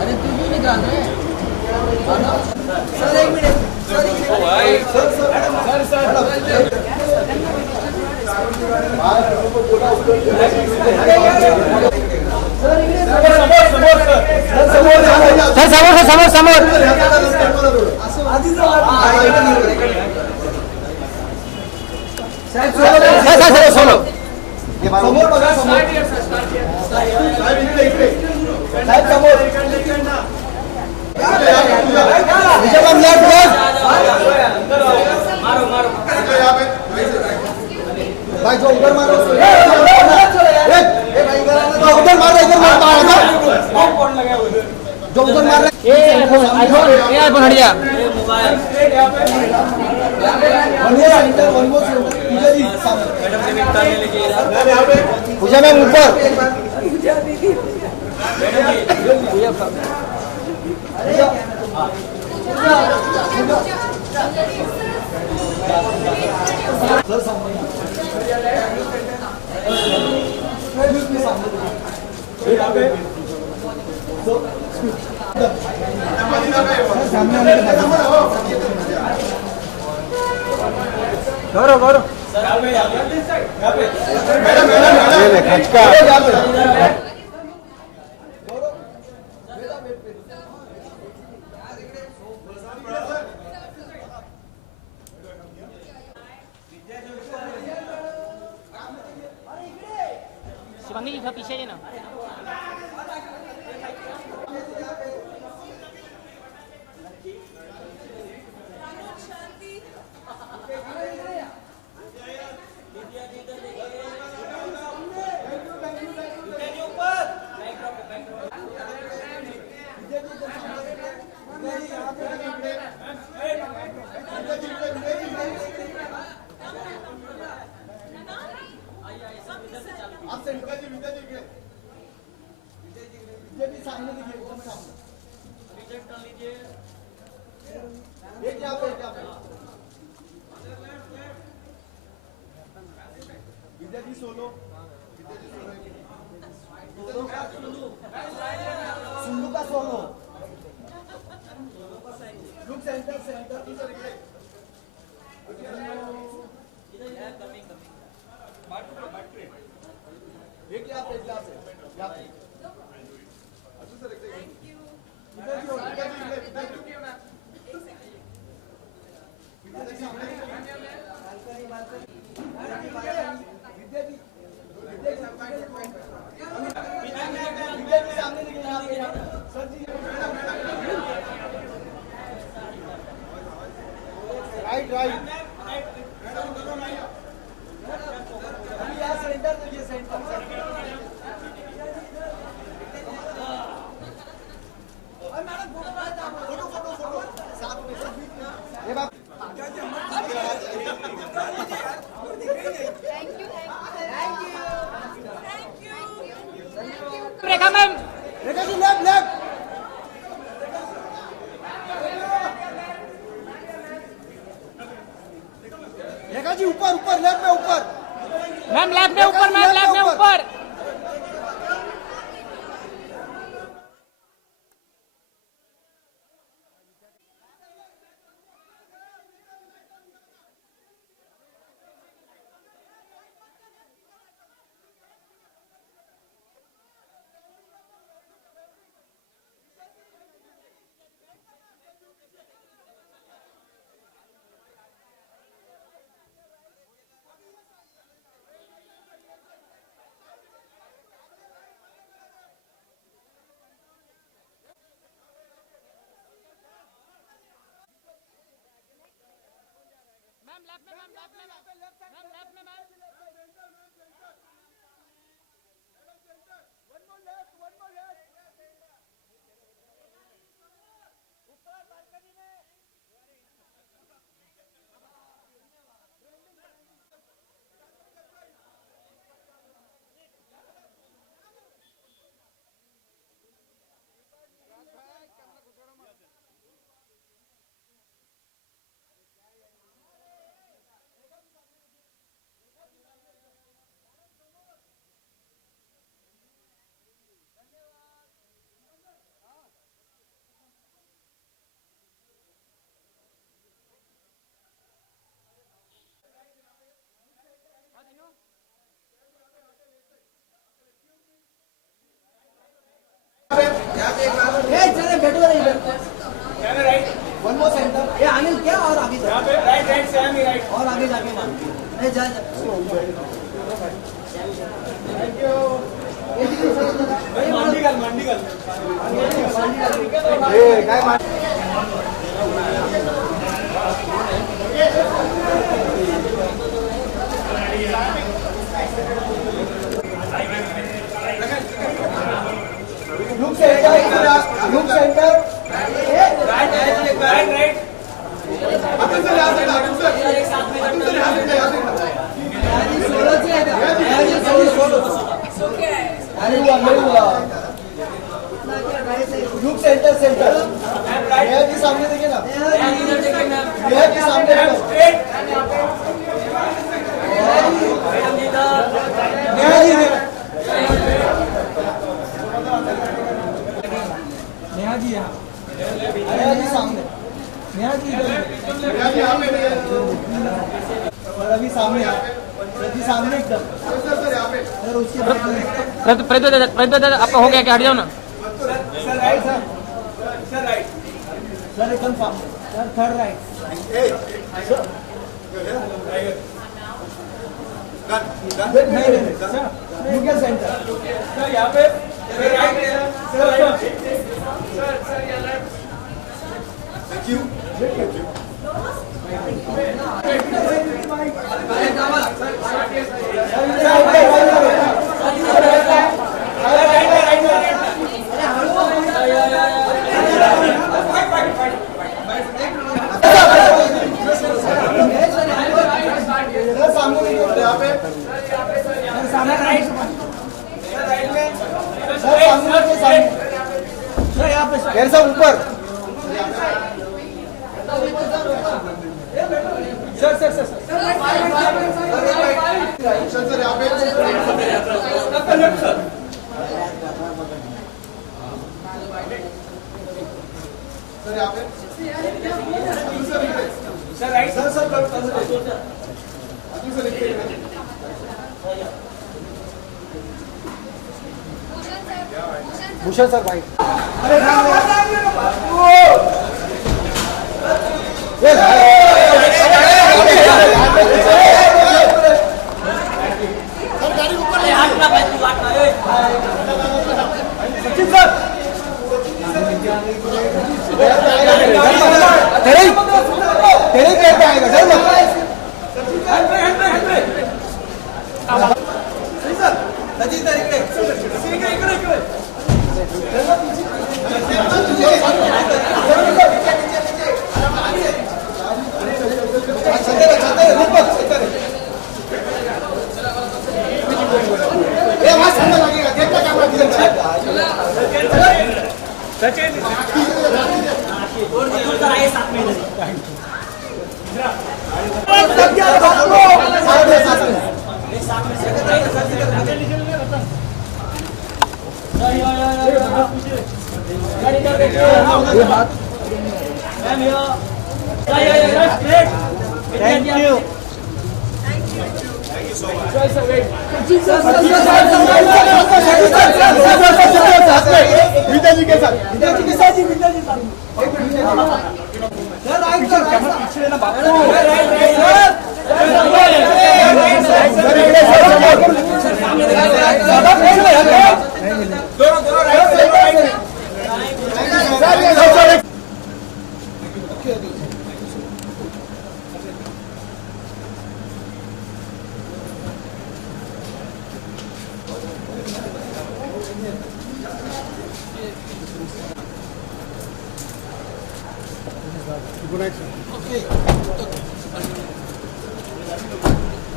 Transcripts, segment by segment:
अरे तू क्यों निकाल रहे? सर एक मिनट सर समोर बघा समोर भाई जो उधर मारो उधर मार जो उधर मार आईफोन हटिया पूजा मैम ऊपर गौरव गौरव खचका शिवांगी जी थोड़ा पीछे है ना ऊपर ऊपर लेफ्ट में ऊपर मैम लेफ्ट में ऊपर मैम लेफ्ट में ऊपर काय मा- look center, look center. Look center center Neha ji सामने देखिए ना, नेहा जी सामने नेहा जी नेहा जी यहाँ, नेहा जी सामने, नेहा जी इधर अभी सामने जी सामने एकदम सर उसके बाद प्रद्योत आपका हो गया क्या? हट जाओ ना. Sir right sir right sir एकदम सामने सर थर्ड राइट नहीं sir you can centre sir यहाँ पे थैंक यू. साहब ऊपर सर सर सर सर यहाँ पे सर यहाँ पे sir right sir sir Bhushan sir भाई तेरे कहते आएगा विद्या जी के साथ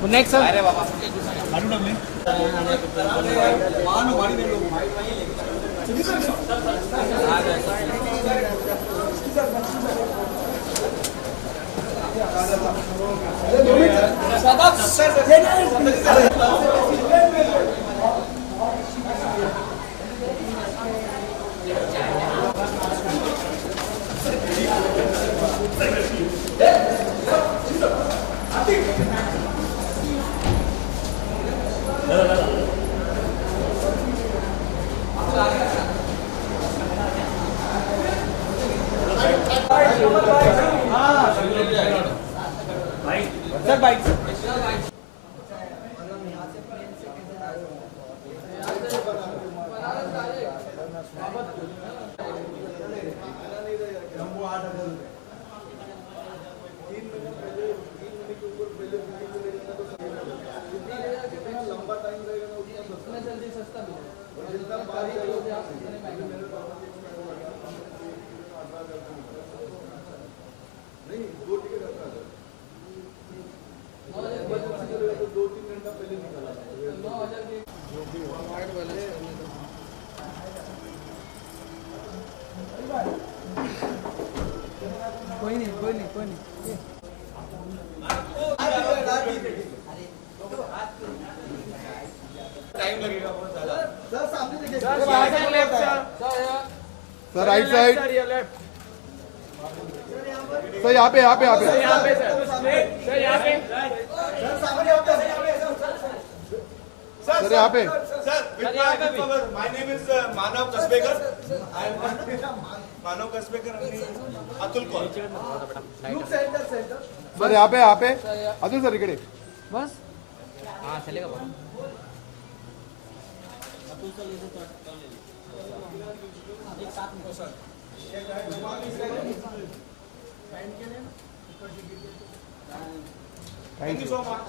Good night, sir. अरे बाबा मारू डबली मारू मारी नहीं लोग Sir, bye. कोई नहीं टाइम लगेगा बहुत ज्यादा। सर सामने देखिए सर राइट साइड सर यहाँ पे सर यहाँ पे My name is Manav Kasbekar. I am Manav Kasbekar and Atul Kaur. Sir यहाँ पे अतुल सर इकडे बस हाँ चलेगा बस Thank you so much.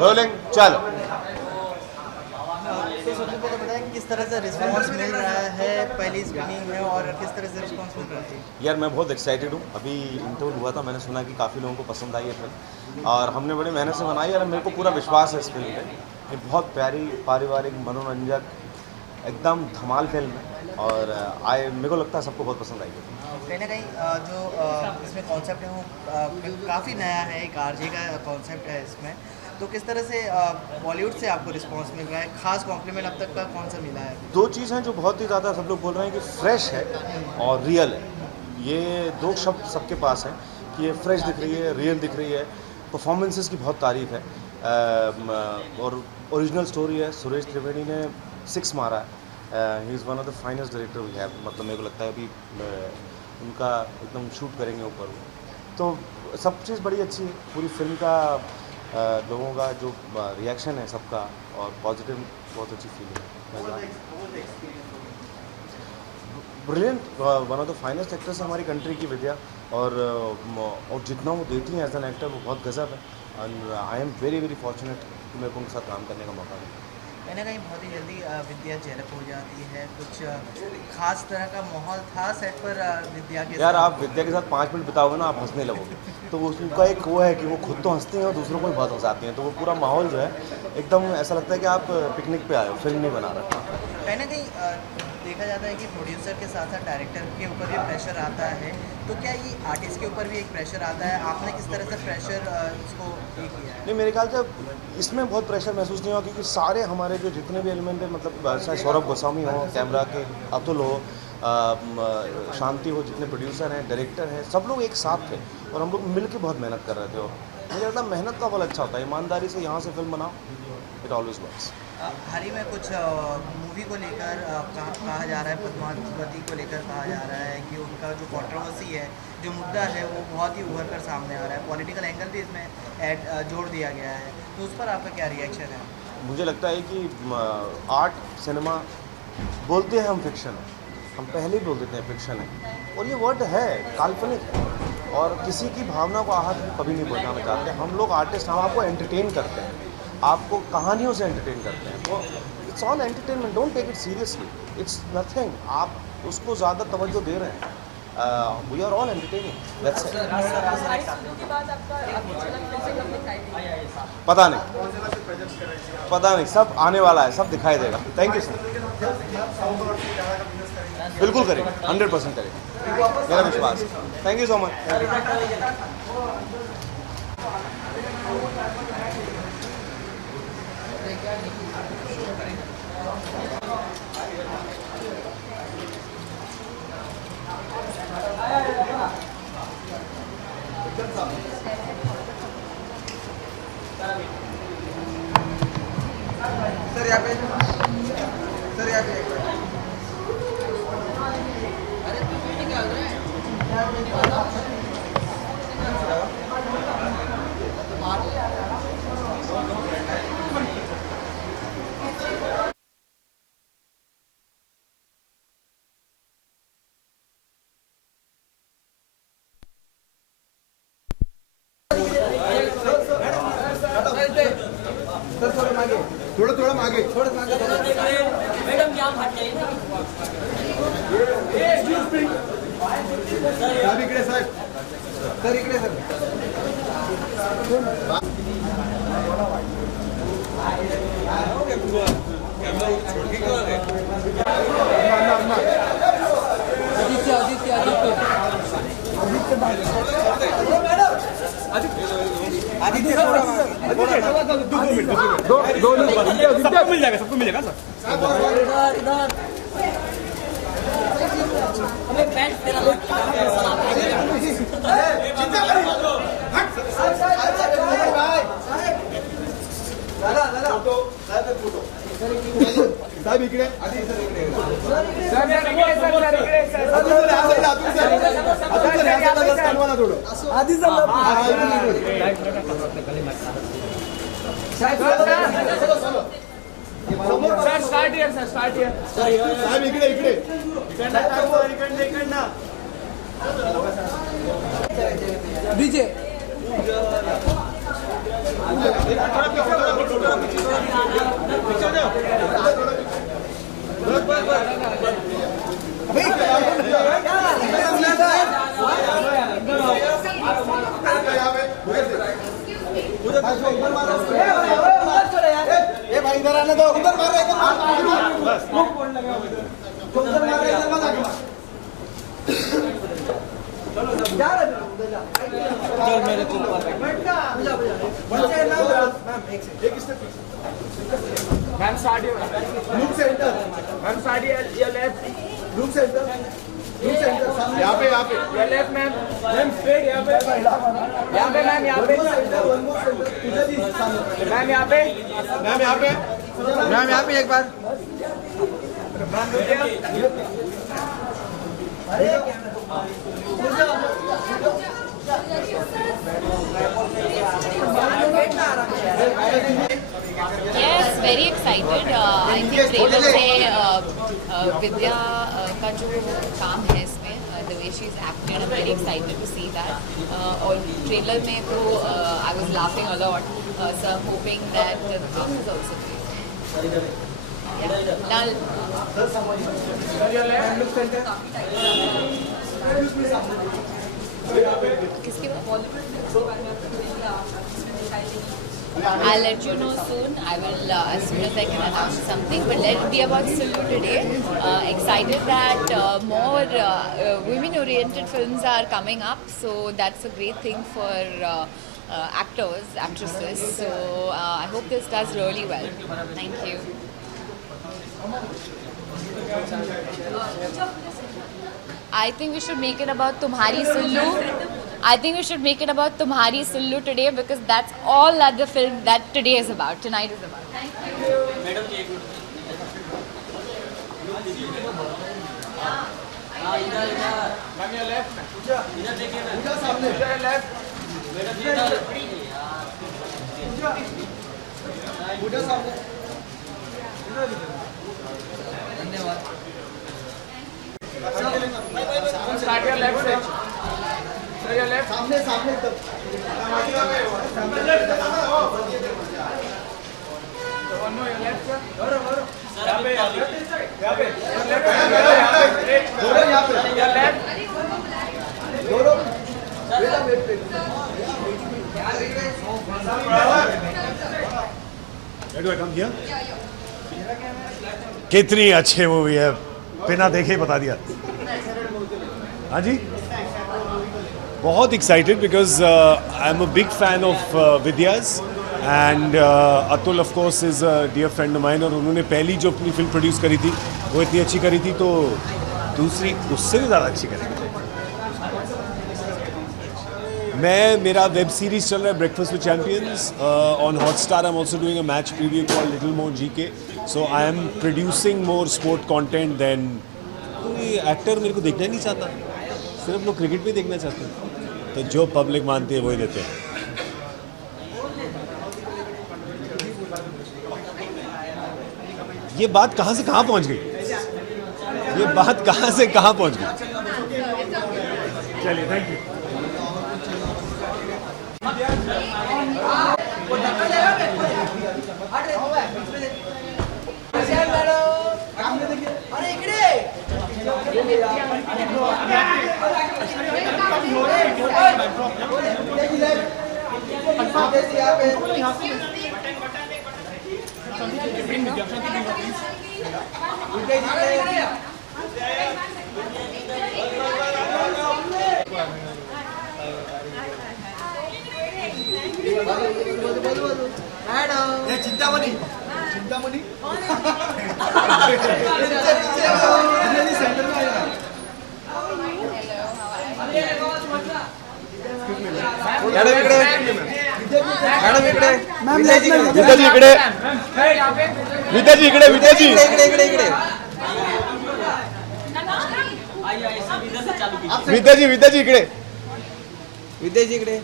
Rolling चलो। तो सबसे पहले बताएं किस तरह से रिस्पांस मिल रहा है पहली स्क्रीनिंग में और किस तरह से रिस्पांस मिल रहा है? यार मैं बहुत एक्साइटेड हूँ। अभी इंटरव्यू हुआ था, मैंने सुना कि काफ़ी लोगों को पसंद आई है फिल्म और हमने बड़ी मेहनत से बनाई और मेरे को पूरा विश्वास है इस फिल्म पे। ये बहुत प्यारी पारिवारिक मनोरंजक एकदम धमाल फिल्म है और मेरे को लगता है सबको बहुत पसंद आई है। कहीं ना कहीं जो इसमें कॉन्सेप्ट है वो काफ़ी नया है, एक आरजे का कॉन्सेप्ट है इसमें, तो किस तरह से बॉलीवुड से आपको रिस्पांस मिल रहा है? खास कॉम्प्लीमेंट अब तक का कौन सा मिला है? दो चीज़ हैं जो बहुत ही ज़्यादा सब लोग बोल रहे हैं कि फ्रेश है और रियल है। ये दो शब्द सबके पास हैं कि ये फ्रेश दिख रही है, रियल दिख रही है। परफॉर्मेंसेस की बहुत तारीफ है और ओरिजिनल स्टोरी है। सुरेश त्रिवेदी ने 6 मारा है। He is one of the finest director we have. मतलब मेरे को लगता है अभी उनका एकदम शूट करेंगे ऊपर, तो सब चीज़ बड़ी अच्छी है। पूरी फिल्म का लोगों का जो रिएक्शन है सबका और पॉजिटिव, बहुत अच्छी फीलिंग है। Brilliant, one of the finest actors हमारी कंट्री की विद्या और जितना वो देती हैं एज एन एक्टर वो बहुत गजब है। And I am very very fortunate कि मेरे को उनके साथ काम करने का मौका मिला। कहीं ना कहीं बहुत ही जल्दी विद्या झलक हो जाती है। कुछ खास तरह का माहौल था सेट पर विद्या के यार साथ? आप विद्या के साथ 5 मिनट बिताओगे ना, आप हंसने लगोगे। तो उनका एक वो है कि वो खुद तो हंसते हैं और दूसरों को भी बहुत हंसाती हैं। तो वो पूरा माहौल जो है एकदम ऐसा लगता है कि आप पिकनिक पे आए हो, फिल्म नहीं बना रहे। कहीं ना कहीं देखा जाता है कि प्रोड्यूसर के साथ साथ डायरेक्टर के ऊपर भी प्रेशर आता है, तो क्या ये आर्टिस्ट के ऊपर भी एक प्रेशर आता है? आपने किस तरह से प्रेशर इसको ये किया है? नहीं, मेरे ख्याल से इसमें बहुत प्रेशर महसूस नहीं हुआ क्योंकि सारे हमारे जो जितने भी एलिमेंट है, मतलब चाहे सौरभ गोस्वामी हो, कैमरा के अतुल हो, शांति हो, जितने प्रोड्यूसर हैं, डायरेक्टर हैं, सब लोग एक साथ थे और हम लोग मिल के बहुत मेहनत कर रहे थे। और मुझे लगता है मेहनत का फल अच्छा होता है। ईमानदारी से यहाँ से फिल्म बनाओ, इट ऑलवेज वर्क्स। हाल ही में कुछ मूवी को लेकर कहा जा रहा है, पद्मावती को लेकर कहा जा रहा है कि उनका जो कंट्रोवर्सी है, जो मुद्दा है, वो बहुत ही उभर कर सामने आ रहा है। पॉलिटिकल एंगल भी इसमें जोड़ दिया गया है, तो उस पर आपका क्या रिएक्शन है? मुझे लगता है कि आर्ट सिनेमा बोलते हैं हम फिक्शन है, हम पहले ही बोल देते हैं फिक्शन है और ये वर्ड है काल्पनिक है और किसी की भावना को आहत कभी नहीं पहुँचाना चाहते। हम लोग आर्टिस्ट, हम आपको एंटरटेन करते हैं, आपको कहानियों से एंटरटेन करते हैं। तो it's all entertainment, don't take it seriously, it's nothing. आप उसको ज़्यादा तवज्जो दे रहे हैं। We are all entertaining, that's it. पता नहीं, सब आने वाला है, सब दिखाई देगा। Thank you sir. बिल्कुल करेंगे, 100% करेंगे, मेरा विश्वास है। Thank you so much. Sir यहाँ पे, सर यहाँ पे। थोड़ा मागे मैडम यहाँ हट जाइए ना। साहेब इकडे साहेब सर इकडे सर। सबको मिल जाएगा सर। इधर इधर हमें पैंट तेरा साहेब इकडे आधी साहेब इकडे डीजे भाई इधर आने दो, उधर मारो, इधर मारो। Ma'am start look centre, ma'am start your left look center, look centre सामने। यहाँ पे योर लेफ्ट मैम स्ट्रेट यहाँ पे मैम यहाँ पे मैम यहाँ पे मैम यहाँ पे एक बार। Yes, very excited. I think trailer से विद्या का जो काम है इसमें, the way she's acted, I'm very excited to see that. और ट्रेलर में तो I was laughing a lot, so I'm hoping that the film is also great. Yeah. Lal. किसके बाद? I'll let you know soon. I will as soon as I can announce something. But let it be about Sulu today. Excited that more women-oriented films are coming up. So that's a great thing for actors, actresses. So I hope this does really well. Thank you. I think we should make it about Tumhari Sulu. I think we should make it about Tumhari Sulu today because that's all that the film that today is about, tonight is about. Thank you. Start your left से sir your left सामने सामने तक one more your left sir यहाँ पे your left दोनों कितनी अच्छी movie है, बिना देखे ही बता दिया। हाँ जी, बहुत excited because I am a big fan of Vidya's and Atul of course is a dear friend of mine, और उन्होंने पहली जो अपनी फिल्म प्रोड्यूस करी थी वो इतनी अच्छी करी थी, तो दूसरी उससे भी ज़्यादा अच्छी करेंगे। मेरा वेब सीरीज चल रहा है Breakfast with Champions on Hotstar. I am also doing a match preview called little more GK. So I am producing more sport content then. कोई एक्टर मेरे को देखना ही नहीं चाहता, सिर्फ लोग क्रिकेट भी देखना चाहते हैं. तो जो पब्लिक मानती है वही देते हैं. ये बात कहाँ से कहाँ पहुँच गई? ये बात कहाँ से कहाँ पहुँच गई? चलिए, thank you. Chintamani Chintamani centre में आया. मॅडम इकडे, मॅडम इकडे, विद्याजी इकडे, विद्याजी इकडे, विद्याजी विद्याजी विद्याजी इकडे, विद्याजी इकडे.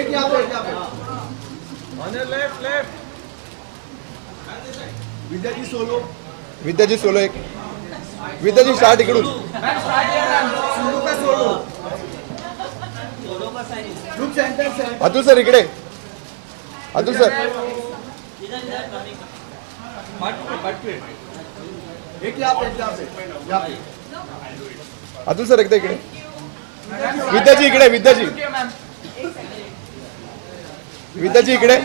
एक यहाँ पे विद्याजी सोलो, विद्याजी सोलो एक, विद्याजी स्टार्ट इकडून. सोलो का सोलो. ग्रुप सेंटर से अतुल सर इकडे, अतुल सर. एक यहाँ पे यहाँ पे अतुल सर एकदा इकडे. विद्याजी इकडे, विद्याजी, विद्याजी इकडे,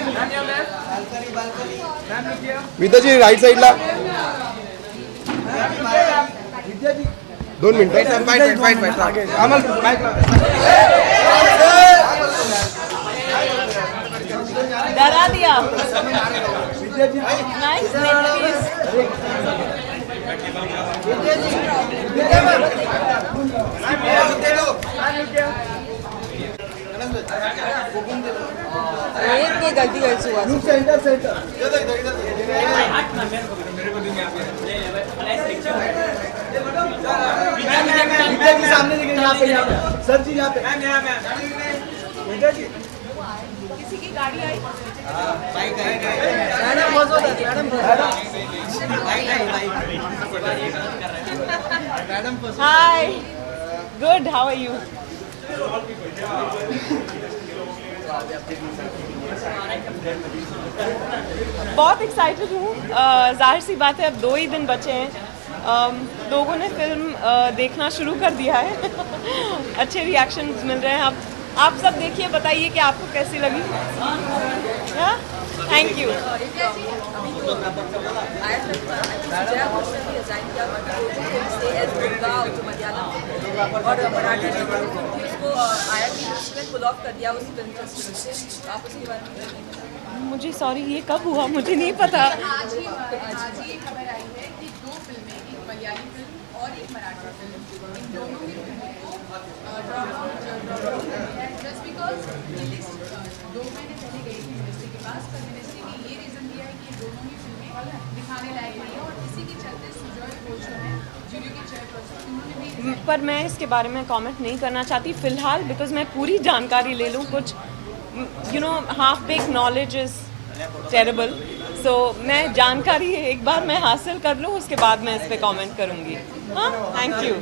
विद्याजी राईट साईडला. 2 मिनिटं. डरा दिया. Nice net piece. ये गलती कर चुका. ग्रुप सेंटर सेंटर विद्याजी सामने दिखे. यहाँ पे सर जी यहाँ पे विद्याजी. किसी की गाड़ी आई. हाय, गुड, हाउ आर यू? बहुत एक्साइटेड हूँ. जाहिर सी बात है अब 2 ही दिन बचे हैं. लोगों ने फिल्म देखना शुरू कर दिया है. अच्छे रिएक्शंस मिल रहे हैं. आप सब देखिए, बताइए कि आपको कैसी लगी. Thank you. और मराठी उसको आया कि पुल ऑफ कर दिया उस फिल्म फेस्टिवल से. आप उसके बारे में मुझे सॉरी, ये कब हुआ मुझे नहीं पता. आज ही खबर आई है कि 2 फिल्में, एक मलयाली फिल्म और एक मराठी फिल्म, इन दोनों की फिल्मों को ड्रॉप आउट है जस्ट बिकॉज ये लिस्ट 2 महीने पहले गई थी मिनिस्ट्री के पास. पर मिनिस्ट्री ने ये रीज़न दिया है कि ये दोनों ही फिल्में दिखाने लायक नहीं है और इसी के चलते सुजॉय घोष जो है जूरी के चेयरपर्सन, उन्होंने भी. पर मैं इसके बारे में कमेंट नहीं करना चाहती फ़िलहाल, बिकॉज मैं पूरी जानकारी ले लूँ. कुछ half bake knowledge is terrible. So मैं जानकारी एक बार मैं हासिल कर लूँ, उसके बाद मैं इस पर कमेंट करूँगी. हाँ, थैंक यू.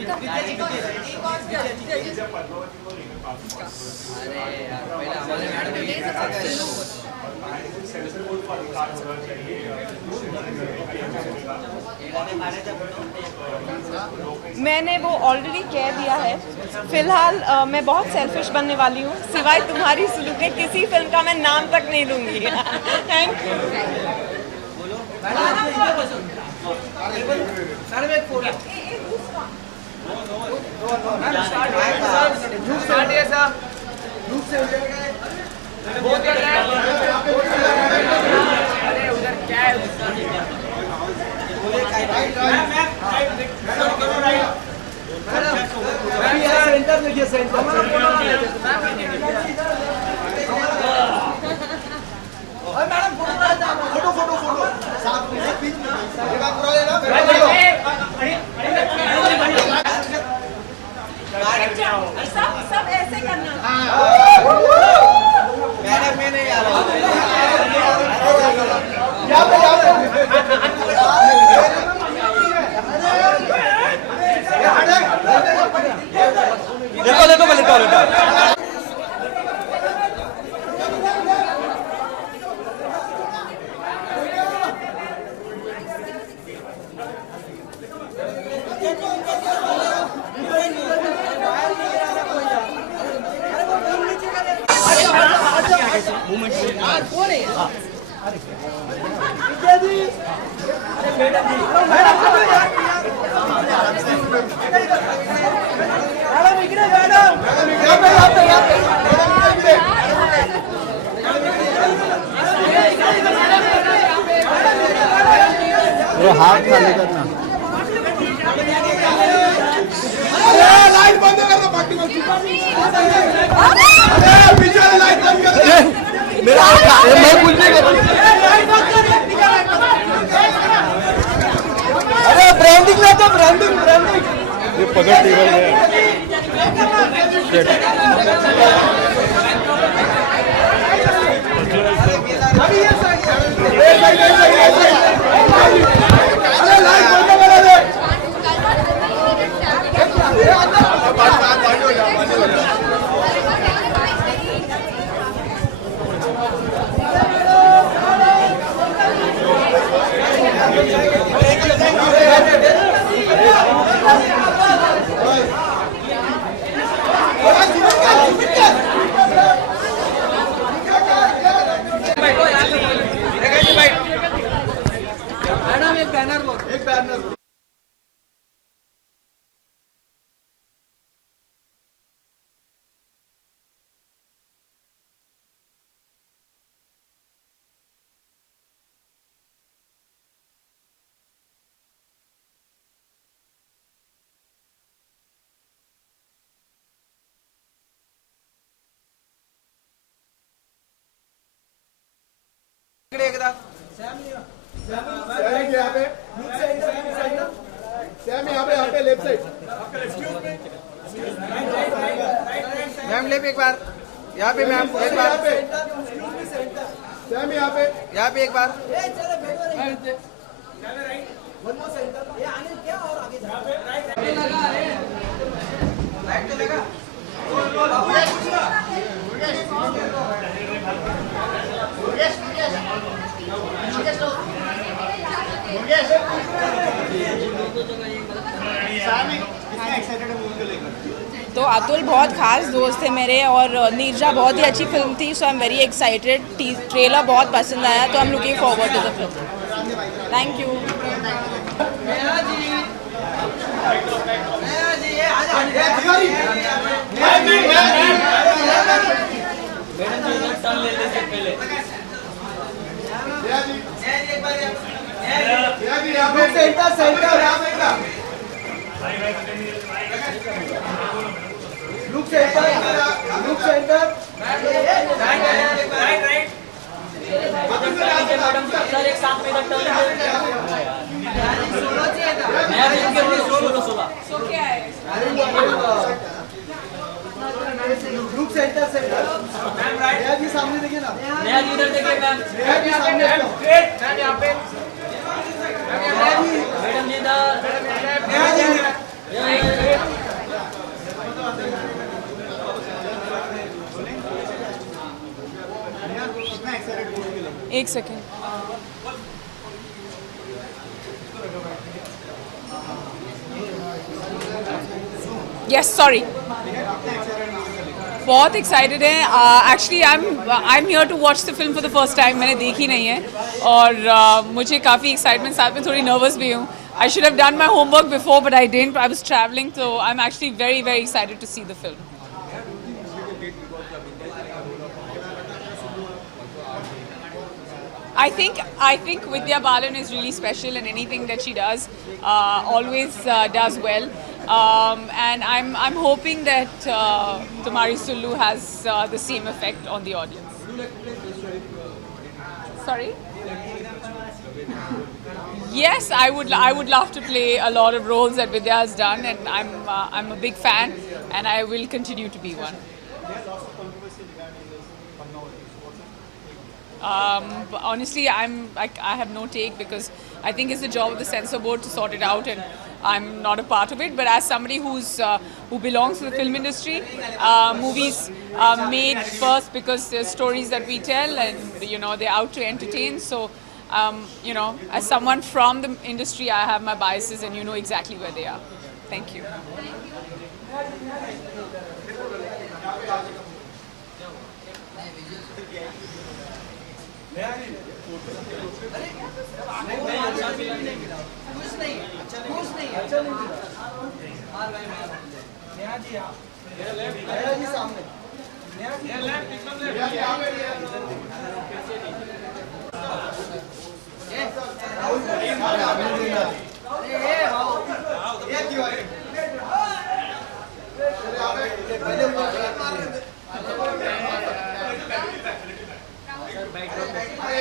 मैंने वो ऑलरेडी कह दिया है. फिलहाल मैं बहुत सेल्फिश बनने वाली हूँ. सिवाय तुम्हारी सुलू के किसी फिल्म का मैं नाम तक नहीं लूँगी. Thank you. देखिए सेंटर फोटो फोटो फोटो साथ में बीच में एक बार पूरा लेना सब ऐसे करना। मैडम मैं नहीं आ रहा यहाँ पे देखो बेटा हाथ खाली करना लाइट बंद करना पार्टी में पीछे लाइट बंद कर मेरा मैं कुछ नहीं कर अरे ब्रांडिंग ले तो ब्रांडिंग ये पकड़ टेबल है अभी ये साइड अरे लाइट बंद करा दे मैडम एक बैनर लो एक बैनर यहाँ पे लेफ्ट साइड मैम लेफ्ट एक बार यहाँ पे मैम एक बार सैम यहाँ पे एक बार लाइट चलेगा तो अतुल बहुत खास दोस्त थे मेरे और नीरजा बहुत ही अच्छी फिल्म थी, so I am very excited. Trailer बहुत पसंद आया तो I am looking forward to the film. Thank you. Look center sir एक साथ में लुक सेंटर नया जी सामने देखिए ना, नया जी इधर देखिए मैम, नया जी सामने मैम यहाँ पे मैडम जी इधर नया जी एक सेकेंड। यस सॉरी, बहुत एक्साइटेड है। Actually I am here to watch the film for the first time. मैंने देखी नहीं है और मुझे काफ़ी एक्साइटमेंट, साथ में थोड़ी नर्वस भी हूँ। I should have done my homework before but I didn't, I was travelling, तो I am actually very very excited to see the film. I think Vidya Balan is really special, and anything that she does always does well. And I'm hoping that Tumhari Sullu has the same effect on the audience. Sorry? Yes, I would love to play a lot of roles that Vidya has done, and I'm a big fan, and I will continue to be one. But honestly, I have no take, because I think it's the job of the censor board to sort it out, and I'm not a part of it. But as somebody who belongs to the film industry, movies are made first because they're stories that we tell, and they're out to entertain. So as someone from the industry, I have my biases, and you know exactly where they are. Thank you.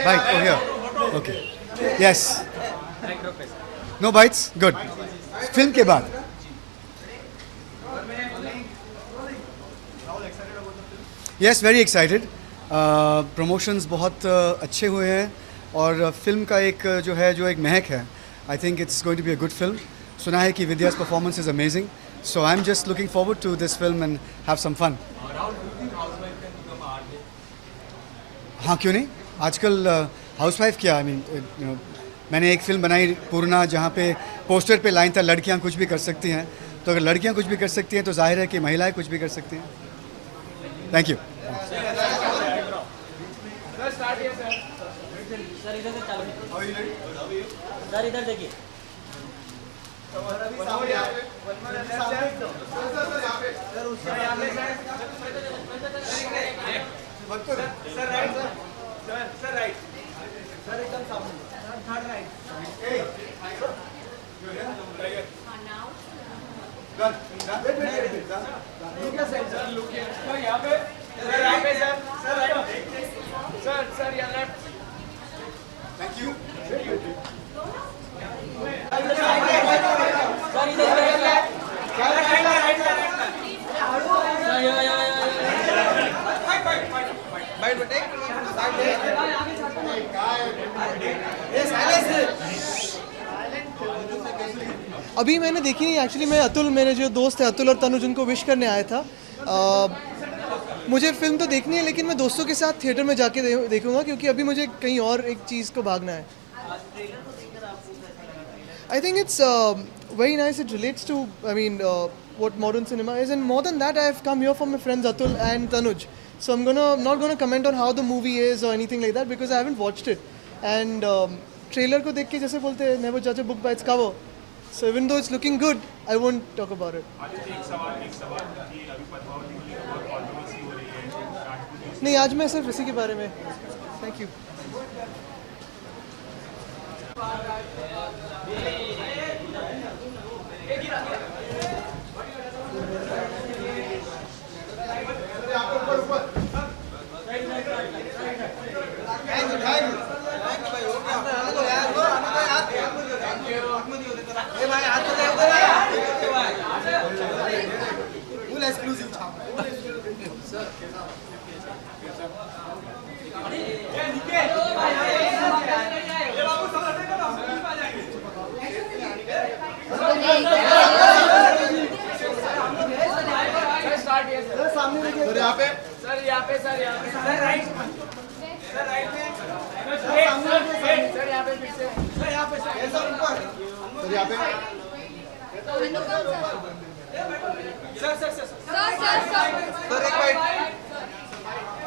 Bite, oh here. Okay. Yes. No bites? Good. Film के बाद. Yes, very excited. Promotions बहुत अच्छे हुए हैं, और film का जो एक महक है. I think it's going to be a good film. सुना है कि Vidya's performance is amazing. So I'm just looking forward to this film and have some fun. हाँ, क्यों नहीं? आजकल हाउसवाइफ क्या, मैंने एक फिल्म बनाई पूर्णा, जहाँ पे पोस्टर पे लाइन था लड़कियाँ कुछ भी कर सकती हैं. तो अगर लड़कियाँ कुछ भी कर सकती हैं तो जाहिर है कि महिलाएं कुछ भी कर सकती हैं. Thank you. सर इधर देखिए. अभी मैंने देखी नहीं एक्चुअली. मैं अतुल, मेरे जो दोस्त है अतुल और तनुज, उनको विश करने आया था. मुझे फिल्म तो देखनी है, लेकिन मैं दोस्तों के साथ थिएटर में जाके देखूंगा, क्योंकि अभी मुझे कहीं और एक चीज़ को भागना है. I think it's very nice. It relates to what modern cinema is, and more than that, I have come here for my friends Atul and Tanuj. So I'm not gonna comment on how the movie is or anything like that, because I haven't watched it. And trailer को देख के जैसे बोलते हैं never judge a book by its cover. So even though it's looking good, I won't talk about it. नहीं, आज मैं सिर्फ इसी के बारे में. Thank you.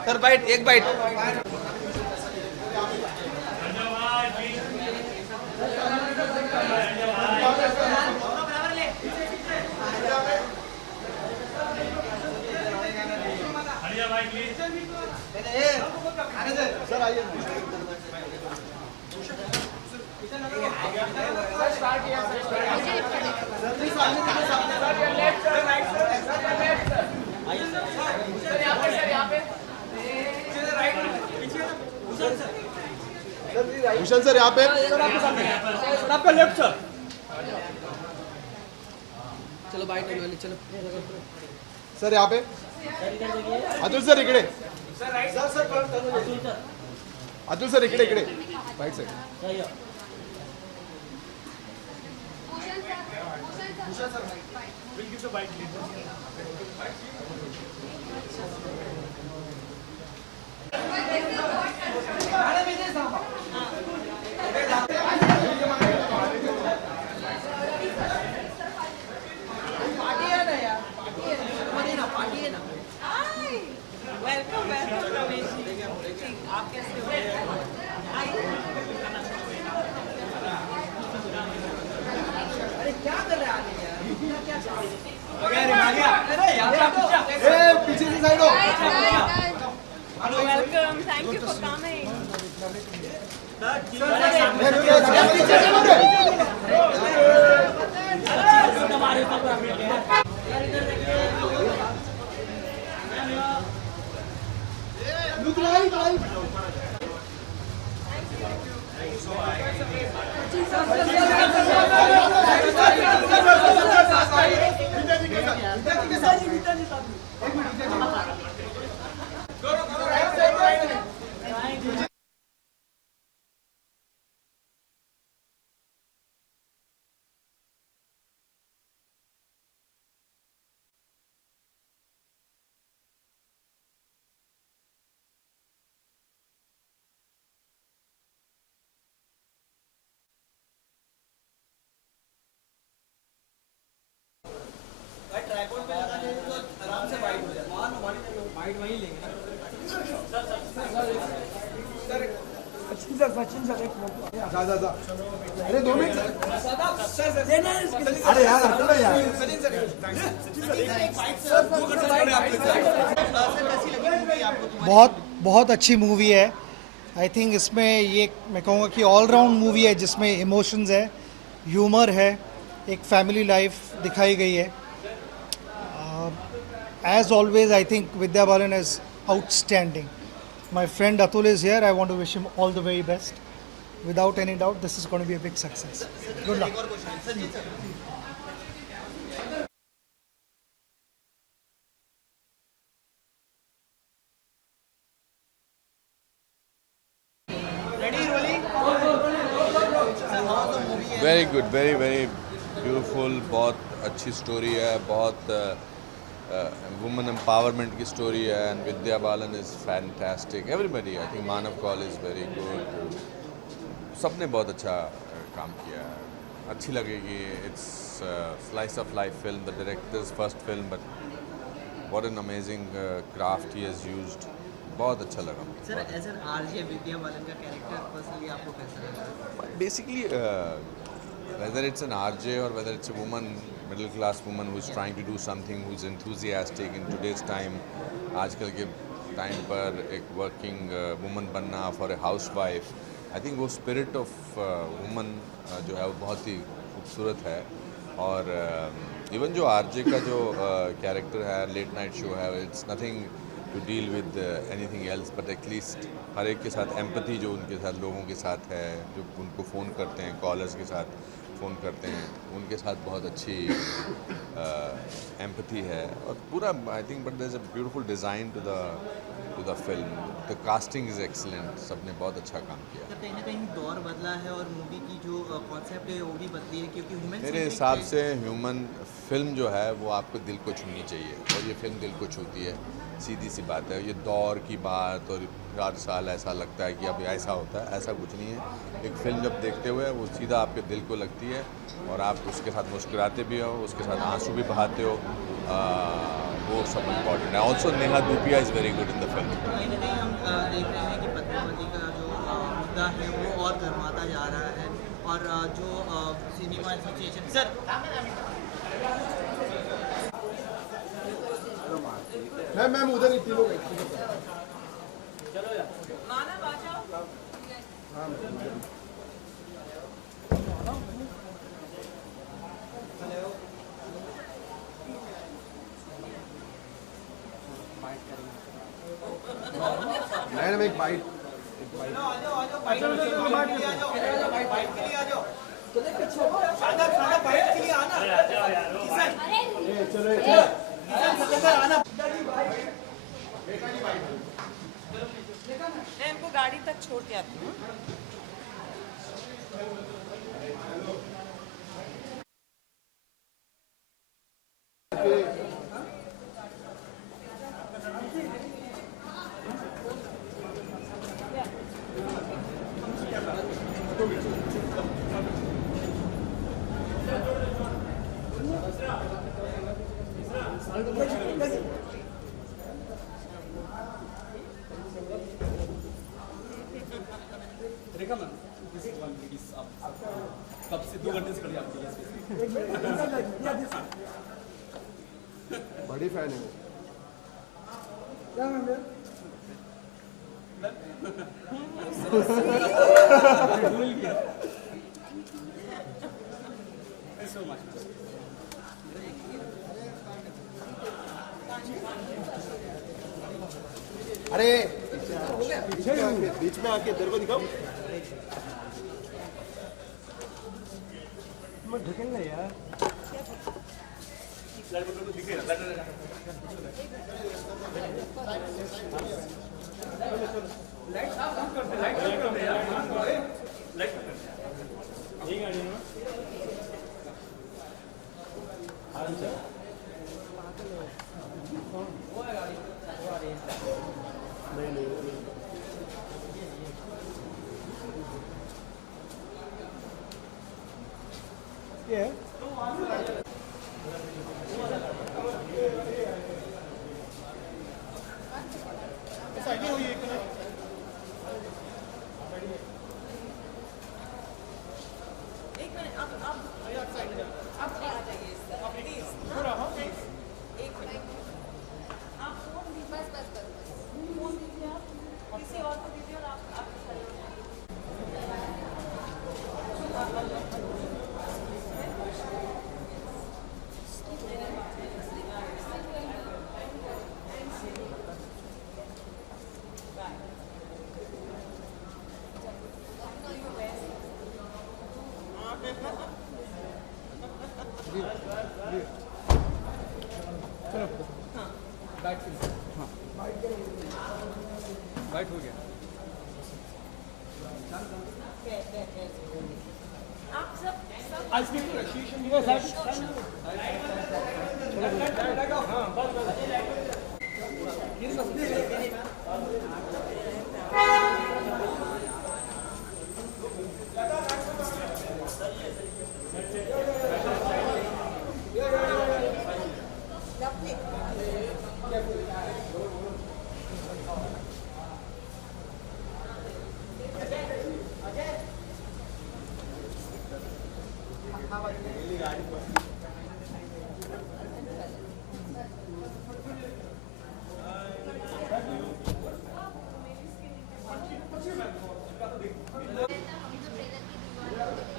सर बाइट, एक बाइट. सर आइए. सर कुशल सर यहाँ पे, सर आपका लेफ्ट सर। चलो बाइट वाले चलो सर यहाँ पे, अतुल सर इकडे, अतुल सर इकडे इकडे राईट साइड. पीछे से साइड हो. Welcome. Thank you for coming. जा. अरे 2 मिनट. अरे यार हटो ना यार. बहुत अच्छी मूवी है. आई थिंक इसमें ये मैं कहूँगा कि ऑलराउंड मूवी है जिसमें इमोशंस है, ह्यूमर है, एक फैमिली लाइफ दिखाई गई है. As always I think Vidya Balan is outstanding. My friend Atul is here. I want to wish him all the very best. Without any doubt, this is going to be a big success. Good luck. Very good, very very beautiful. बहुत अच्छी story है, बहुत women empowerment की story है. And Vidya Balan is fantastic. Everybody, I think Manav Kaul is very good. सबने बहुत अच्छा काम किया है. अच्छी लगेगी. It's slice of life film, the director's first film, but what an amazing craft he has used. बहुत अच्छा लगा. Sir as an RJ Vidya Balan का कैरेक्टर पर्सनली आपको कैसा लगा? Basically, whether it's an RJ or whether it's a woman, middle class woman who's trying to do something, who's enthusiastic in today's time, आजकल के time पर एक वर्किंग वुमन बनना for a house wife, I think वो spirit of woman जो है वो बहुत ही खूबसूरत है. और इवन जो आरजे का जो कैरेक्टर है, लेट नाइट शो है, it's nothing to deal with anything else, but at least हर एक के साथ एम्पैथी जो उनके साथ लोगों के साथ है, जो उनको फ़ोन करते हैं, कॉलर्स के साथ फ़ोन करते हैं, उनके साथ बहुत अच्छी एम्पैथी है. और पूरा I think but there is a beautiful design to the film. The casting is excellent. सबने बहुत अच्छा काम किया. कहीं ना कहीं दौर बदला है और मूवी की जो कॉन्सेप्ट है वो भी बदली है, क्योंकि ह्यूमन मेरे हिसाब से ह्यूमन फिल्म जो है वो आपको दिल को छूनी चाहिए, और ये फिल्म दिल को छूती है. सीधी सी बात है. ये दौर की बात और 4 साल ऐसा लगता है कि अब ऐसा होता है, ऐसा कुछ नहीं है. एक फिल्म जब देखते हुए वो सीधा आपके दिल को लगती है, और आप उसके साथ मुस्कुराते भी हो, उसके साथ आंसू भी बहाते हो. वो सब इम्पॉर्टेंट है. Also Neha Dhupia is very good in the film. कहीं ना कहीं हम देख रहे हैं कि पद्मावती का जो मुद्दा है वो और गर्माता जा रहा है, और जो सिनेमा एसोसिएशन सर मैम उधर ही तीनों. मैडम एक बाइट. मैं इनको गाड़ी तक छोड़ के आती हूँ। रेखा मैम, कब से 2 घंटे से खड़ी आपके लिए। बड़ी फैन है वो। So much. अरे बीच में आके तेरे को दिखाओ। मैं ढकेल ना यार। लाइट साफ करते हैं, लाइट करते हैं यार, लाइट करते हैं। यही गाड़ी है ना? अच्छा। वो है गाड़ी। नहीं। ये वाइट हो गया। आप सब आज की शीशम ये side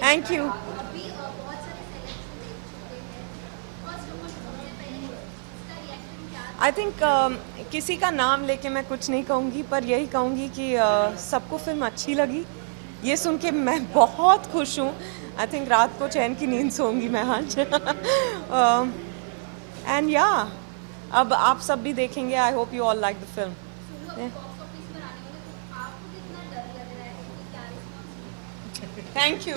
thank you. I think किसी का नाम लेके मैं कुछ नहीं कहूँगी, पर यही कहूँगी कि सबको फिल्म अच्छी लगी। ये सुन के मैं बहुत खुश हूँ। आई थिंक रात को चैन की नींद सोऊंगी मैं आज। एंड या अब आप सब भी देखेंगे। I hope you all like the film. Thank you.